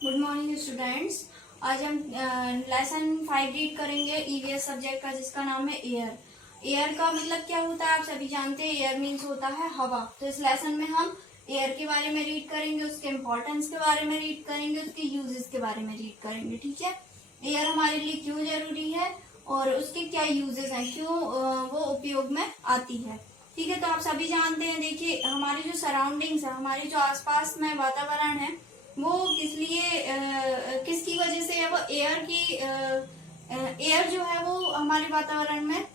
Good morning students. आज हम lesson 5 read करेंगे ईवीएस सब्जेक्ट का, जिसका नाम है एयर। एयर का मतलब क्या होता है आप सभी जानते हैं। एयर मीन्स होता है हवा। तो इस लेसन में हम एयर के बारे में रीड करेंगे, उसके इम्पोर्टेंस के बारे में रीड करेंगे, उसके यूजेस के बारे में रीड करेंगे। ठीक है, एयर हमारे लिए क्यों जरूरी है और उसके क्या यूजेस हैं, क्यों वो उपयोग में आती है। ठीक है, तो आप सभी जानते हैं। देखिए, हमारी जो सराउंडिंग्स है, हमारे जो आसपास में वातावरण है, वो किसकी वजह से है। वो एयर जो है वो हमारे वातावरण में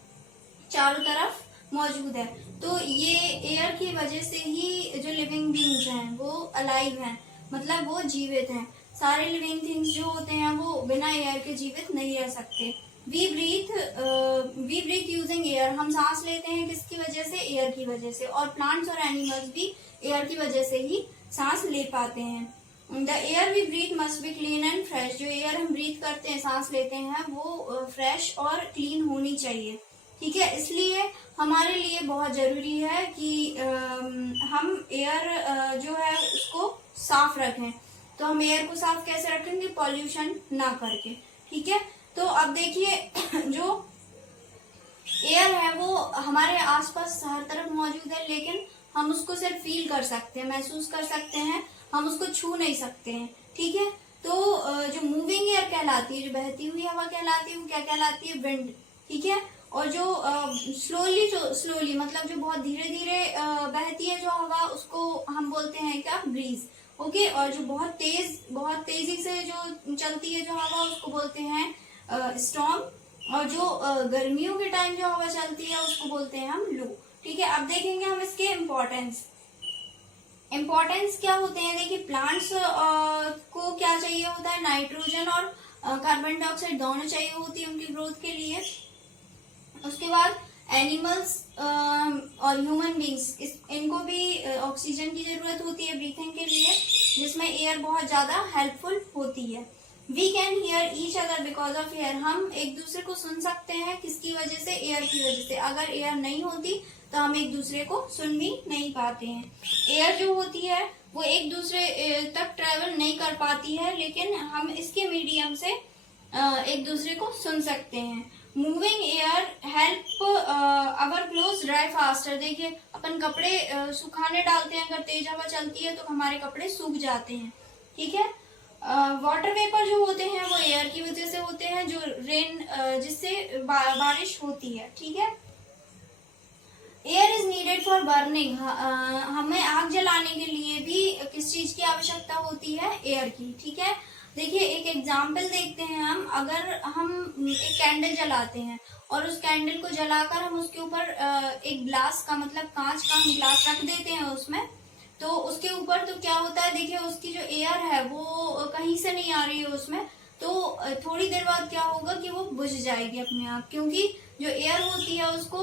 चारों तरफ मौजूद है। तो ये एयर की वजह से ही जो लिविंग बींग्स हैं वो अलाइव हैं, मतलब वो जीवित हैं। सारे लिविंग थिंग्स जो होते हैं वो बिना एयर के जीवित नहीं रह सकते। We breathe using air. हम सांस लेते हैं किसकी वजह से, एयर की वजह से। और प्लांट्स और एनिमल्स भी एयर की वजह से ही सांस ले पाते हैं। The air we breathe must be clean and fresh. जो एयर हम ब्रीथ करते हैं, सांस लेते हैं, वो फ्रेश और क्लीन होनी चाहिए। ठीक है, इसलिए हमारे लिए बहुत जरूरी है कि हम एयर जो है उसको साफ रखें। तो हम एयर को साफ कैसे रखेंगे, पॉल्यूशन ना करके। ठीक है, तो अब देखिए जो एयर है वो हमारे आसपास हर तरफ मौजूद है, लेकिन हम उसको सिर्फ फील कर सकते हैं, महसूस कर सकते हैं, हम उसको छू नहीं सकते हैं। ठीक है, तो जो मूविंग एयर कहलाती है, जो बहती हुई हवा कहलाती है, वो क्या कहलाती है, विंड। ठीक है, और जो स्लोली मतलब जो बहुत धीरे धीरे बहती है जो हवा, उसको हम बोलते हैं क्या, ब्रीज। ओके, और जो बहुत तेजी से जो चलती है जो हवा, उसको बोलते हैं स्टॉर्म। और जो गर्मियों के टाइम जो हवा चलती है उसको बोलते हैं हम लू। ठीक है, अब देखेंगे हम इसके इम्पोर्टेंस क्या होते हैं। देखिए, प्लांट्स को क्या चाहिए होता है, नाइट्रोजन और कार्बन डाइऑक्साइड दोनों चाहिए होती है उनकी ग्रोथ के लिए। उसके बाद एनिमल्स और ह्यूमन बींग्स, इनको भी ऑक्सीजन की जरूरत होती है ब्रीथिंग के लिए, जिसमें एयर बहुत ज्यादा हेल्पफुल होती है। We can hear each other because of air. हम एक दूसरे को सुन सकते हैं किसकी वजह से, एयर की वजह से। अगर एयर नहीं होती तो हम एक दूसरे को सुन भी नहीं पाते हैं। एयर जो होती है वो एक दूसरे तक ट्रेवल नहीं कर पाती है, लेकिन हम इसके मीडियम से एक दूसरे को सुन सकते हैं। Moving air help our cloth dry faster. देखिए, अपन कपड़े सुखाने डालते हैं, अगर तेज हवा चलती है तो हमारे कपड़े सूख जाते हैं। ठीक है, वाटर वेपर जो होते हैं वो एयर की वजह से होते हैं, जो रेन जिससे बारिश होती है। ठीक है, air is needed for burning. हमें आग जलाने के लिए भी किस चीज की आवश्यकता होती है, एयर की। ठीक है, देखिए एक एग्जाम्पल देखते हैं हम। अगर हम एक कैंडल जलाते हैं और उस कैंडल को जलाकर हम उसके ऊपर एक ग्लास का मतलब कांच का हम ग्लास रख देते हैं उसमें, तो उसके ऊपर तो क्या होता है, देखिए उसकी जो एयर है वो कहीं से नहीं आ रही है उसमें, तो थोड़ी देर बाद क्या होगा कि वो बुझ जाएगी अपने आप, क्योंकि जो एयर होती है उसको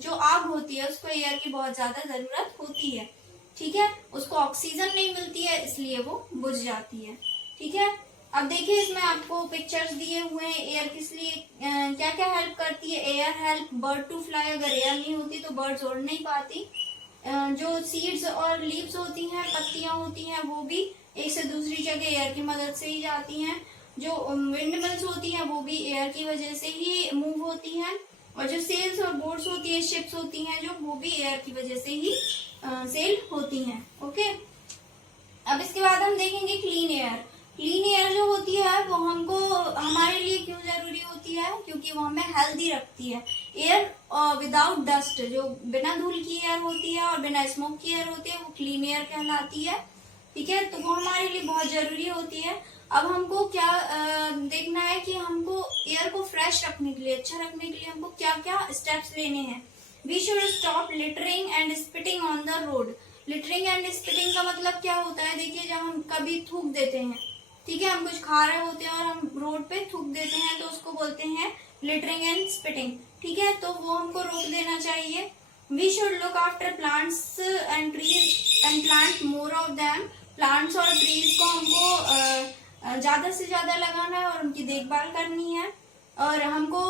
जो आग होती है उसको एयर की बहुत ज्यादा जरूरत होती है। ठीक है, उसको ऑक्सीजन नहीं मिलती है, इसलिए वो बुझ जाती है। ठीक है, अब देखिए इसमें आपको पिक्चर्स दिए हुए हैं। एयर किस लिए क्या क्या हेल्प करती है। Air help bird to fly. अगर एयर नहीं होती तो बर्ड्स उड़ नहीं पाती। जो सीड्स और लीव्स होती हैं, पत्तियां होती हैं, वो भी एक से दूसरी जगह एयर की मदद से ही जाती हैं। जो विंड मिल्स होती हैं वो भी एयर की वजह से ही मूव होती हैं। और जो सेल्स और बोट्स होती है, शिप्स होती हैं जो, वो भी एयर की वजह से ही सेल होती हैं। ओके, अब इसके बाद हम देखेंगे क्लीन एयर। क्लीन एयर जो होती है वो हमको हमारे लिए क्यों जरूरी होती है, क्योंकि वो हमें हेल्दी रखती है। एयर विदाउट डस्ट, जो बिना धूल की एयर होती है और बिना स्मोक की एयर होती है, वो क्लीन एयर कहलाती है। ठीक है, तो वो हमारे लिए बहुत जरूरी होती है। अब हमको क्या देखना है कि हमको एयर को फ्रेश रखने के लिए, अच्छा रखने के लिए हमको क्या क्या स्टेप्स लेने हैं। We should stop littering and spitting on the road. Littering and spitting का मतलब क्या होता है, देखिए जब हम कभी थूक देते हैं, ठीक है, हम कुछ खा रहे होते हैं और हम रोड पे थूक देते हैं, तो उसको बोलते हैं लिटरिंग एंड स्पिटिंग। ठीक है, तो वो हमको रोक देना चाहिए। We should look after plants and trees and plant more of them. Plants और ट्रीज को हमको ज्यादा से ज्यादा लगाना है और उनकी देखभाल करनी है। और हमको,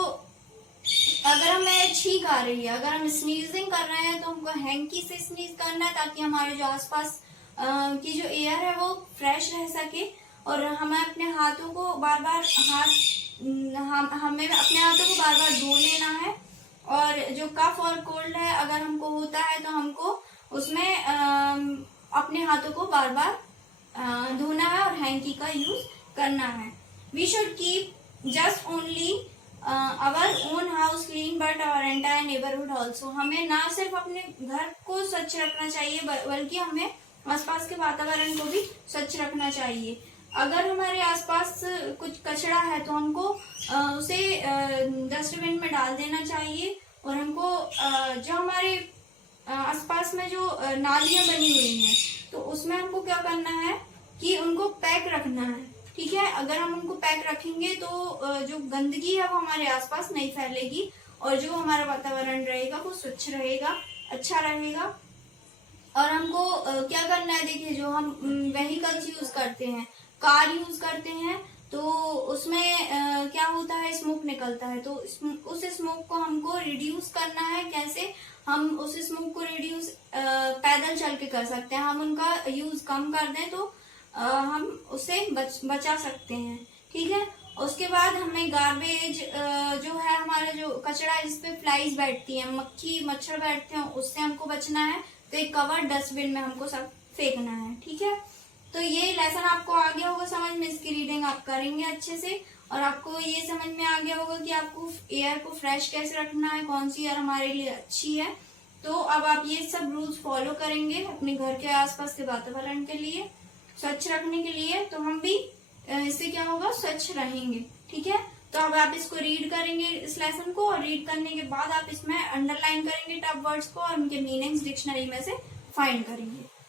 अगर हमें छींक आ रही है, अगर हम स्नीजिंग कर रहे हैं, तो हमको हैंकी से स्नीज करना है, ताकि हमारे जो आसपास की जो एयर है वो फ्रेश रह सके। और हमें अपने हाथों को बार बार हमें अपने हाथों को बार बार धो लेना है। और जो कफ और कोल्ड है अगर हमको होता है तो हमको उसमें अपने हाथों को बार बार धोना है और हैंकी का यूज करना है। We should keep just only our own house clean but our entire neighbourhood also. हमें ना सिर्फ अपने घर को स्वच्छ रखना चाहिए बल्कि हमें आसपास के वातावरण को भी स्वच्छ रखना चाहिए। अगर हमारे आसपास कुछ कचरा है तो हमको उसे डस्टबिन में डाल देना चाहिए। और हमको जो हमारे आसपास में जो नालियां बनी हुई हैं तो उसमें हमको क्या करना है कि उनको पैक रखना है, ठीक है। अगर हम उनको पैक रखेंगे तो जो गंदगी है वो हमारे आसपास नहीं फैलेगी और जो हमारा वातावरण रहेगा वो स्वच्छ रहेगा, अच्छा रहेगा। और हमको क्या करना है, देखिए जो हम व्हीकल्स यूज करते हैं, कार यूज करते हैं तो उसमें क्या होता है, स्मोक निकलता है। तो उस स्मोक को हमको रिड्यूस करना है। कैसे हम उस स्मोक को रिड्यूस पैदल चल के कर सकते हैं। हम उनका यूज कम कर दें तो हम उससे बचा सकते हैं, ठीक है। उसके बाद हमें गार्बेज जो है हमारा जो कचरा जिस पे फ्लाइज बैठती हैं, मक्खी मच्छर बैठते हैं, उससे हमको बचना है। तो एक कवर डस्टबिन में हमको सब फेंकना है, ठीक है। तो ये लेसन आपको आ गया होगा समझ में। इसकी रीडिंग आप करेंगे अच्छे से और आपको ये समझ में आ गया होगा कि आपको एयर को फ्रेश कैसे रखना है, कौन सी एयर हमारे लिए अच्छी है। तो अब आप ये सब रूल्स फॉलो करेंगे अपने घर के आसपास के वातावरण के लिए स्वच्छ रखने के लिए, तो हम भी इससे क्या होगा, स्वच्छ रहेंगे, ठीक है। तो अब आप इसको रीड करेंगे इस लेसन को और रीड करने के बाद आप इसमें अंडरलाइन करेंगे टफ वर्ड्स को और उनके मीनिंग्स डिक्शनरी में से फाइंड करेंगे।